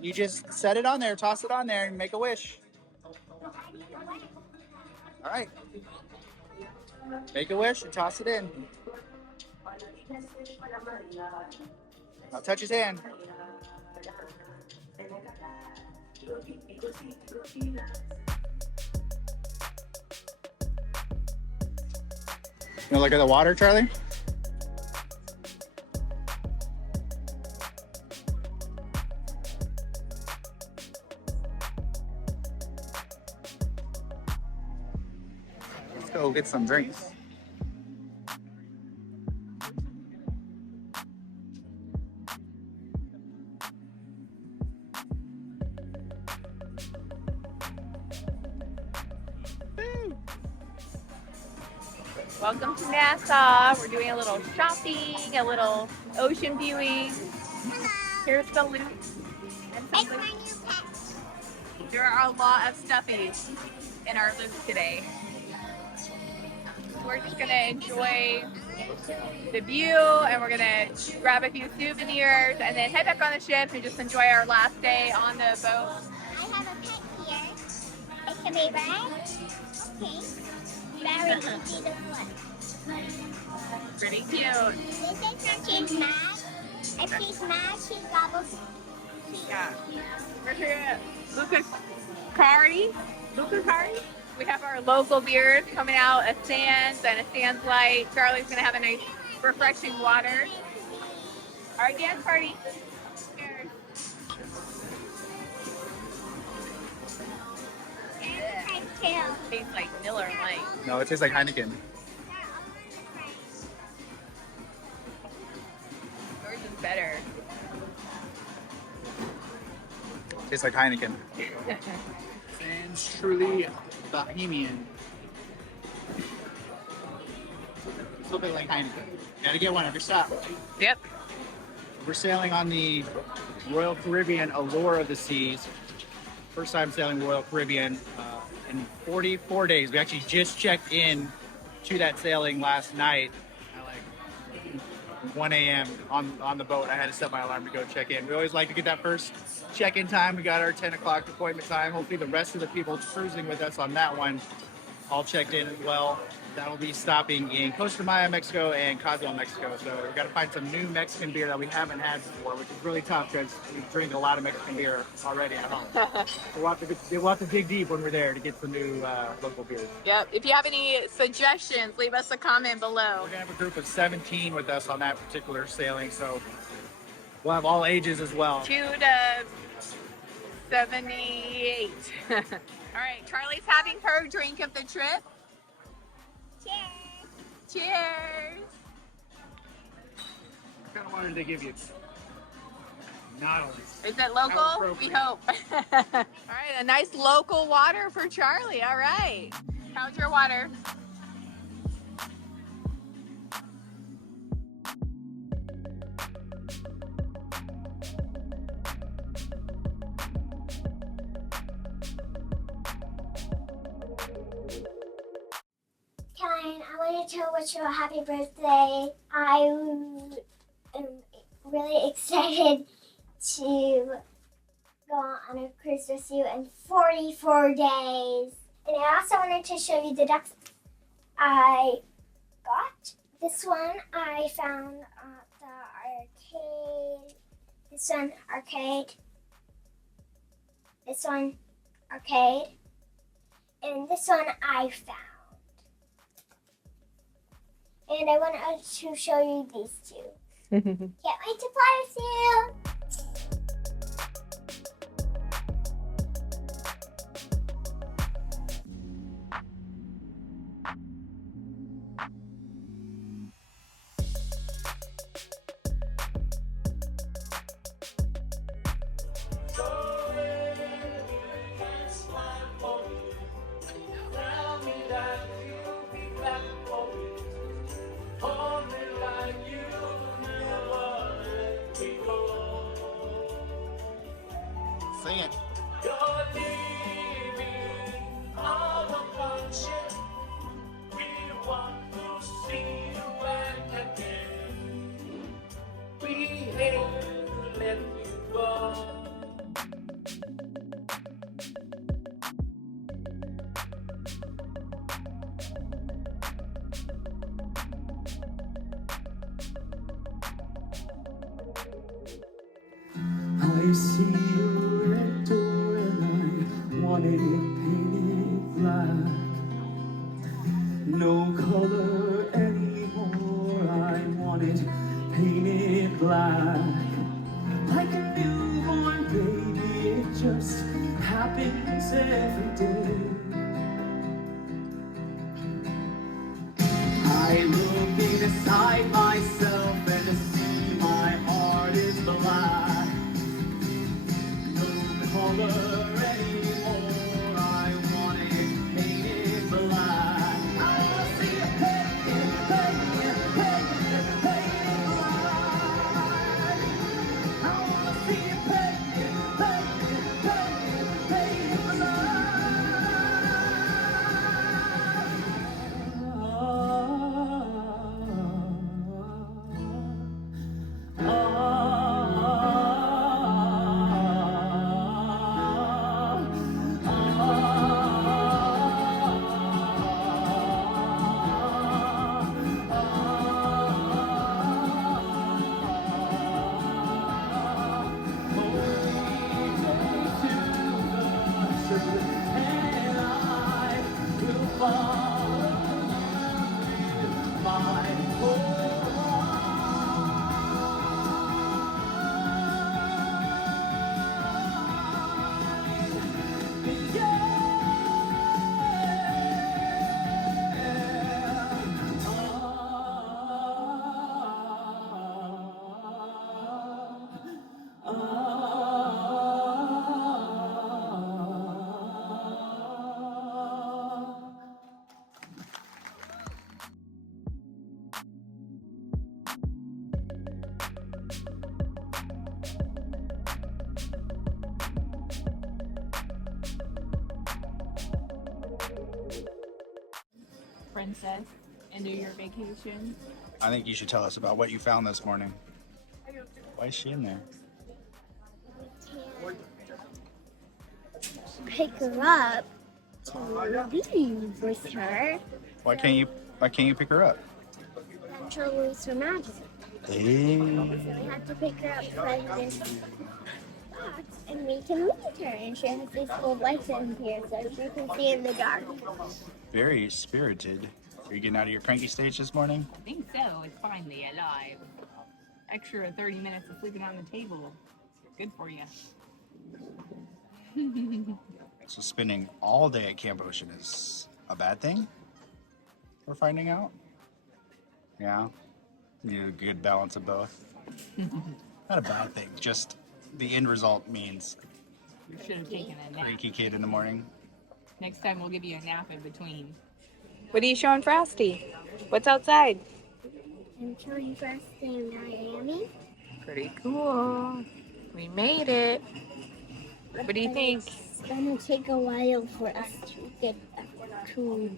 You just set it on there, toss it on there, and make a wish. All right. Make a wish and toss it in. Now touch his hand. You want to look at the water, Charlie? Let's go get some drinks. Welcome to Nassau. We're doing a little shopping, a little ocean viewing. Here's the loot. It's my new pet. There are a lot of stuffies in our loot today. We're just gonna enjoy the view, and we're gonna grab a few souvenirs and then head back on the ship and just enjoy our last day on the boat. I have a pet here. It's a baby. Okay. Very easy to flip. Pretty cute. This is when she's mad. If she's mad, she gobbles. Yeah. We're here at Lucas Kari. We have our local beers coming out, a Sands and a Sands Light. Charlie's gonna have a nice refreshing water. All right, dance party. Cheers. Tastes like Miller Lite. No, it tastes like Heineken. Yours is better. Tastes like Heineken. Sands truly Bohemian. It's a little bit like Heineken. Gotta get one every stop. Yep. We're sailing on the Royal Caribbean Allure of the Seas. First time sailing Royal Caribbean in 44 days. We actually just checked in to that sailing last night at like 1 a.m. on the boat. I had to set my alarm to go check in. We always like to get that first check-in time. We got our 10 o'clock appointment time. Hopefully the rest of the people cruising with us on that one all checked in as well. That'll be stopping in Costa Maya, Mexico, and Cozumel, Mexico. So we've got to find some new Mexican beer that we haven't had before, which is really tough because we drink a lot of Mexican beer already at home. So we'll have to dig deep when we're there to get some new local beers. Yep. If you have any suggestions, leave us a comment below. We're going to have a group of 17 with us on that particular sailing, so we'll have all ages as well. 2 to 78. All right, Charlie's having her drink of the trip. Cheers. Cheers. I kind of wanted to give you noddles. Is it local? We hope. All right, a nice local water for Charlie. All right. How's your water? Caroline, I wanted to wish you a happy birthday. I am really excited to go on a cruise with you in 44 days. And I also wanted to show you the ducks I got. This one I found at the arcade. This one, arcade. This one, arcade. And this one I found. And I wanted to show you these two. Can't wait to play with you! Sing it. see a red door and I want it painted black. No color anymore, I want it painted black. Like a newborn baby, it just happens every day. I look inside myself and I see my heart is black. No color anymore, I want it painted black. I wanna see it painted, painted, painted, painted black. I wanna see it painted, painted, painted, painted black. And I will follow my whole life. Princess, into your vacation. I think you should tell us about what you found this morning. Why is she in there? Pick her up to leave with her. Why can't you pick her up? Then she'll lose her magic. Hey. So we have to pick her up from this box and we can meet her. And she has these little lights in here so she can see in the dark. Very spirited. Are you getting out of your cranky stage this morning? I think so. It's finally alive. Extra 30 minutes of sleeping on the table. Good for you. So spending all day at Camp Ocean is a bad thing? We're finding out? Yeah. Need a good balance of both. Not a bad thing, just the end result means You should have taken a nap. cranky kid in the morning. Next time we'll give you a nap in between. What are you showing Frosty? What's outside? I'm showing Frosty in Miami. Pretty cool. We made it. What do you think? It's gonna take a while for us to get to,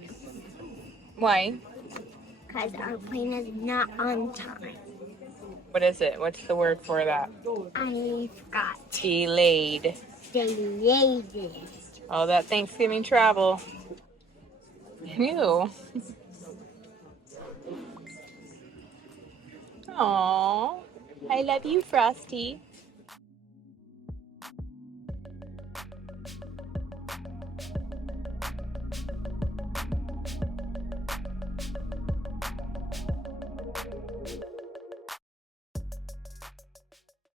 Why? because our plane is not on time. What is it? What's the word for that? I forgot. Delayed. Delayed. All that Thanksgiving travel. Ew. Aww. I love you, Frosty.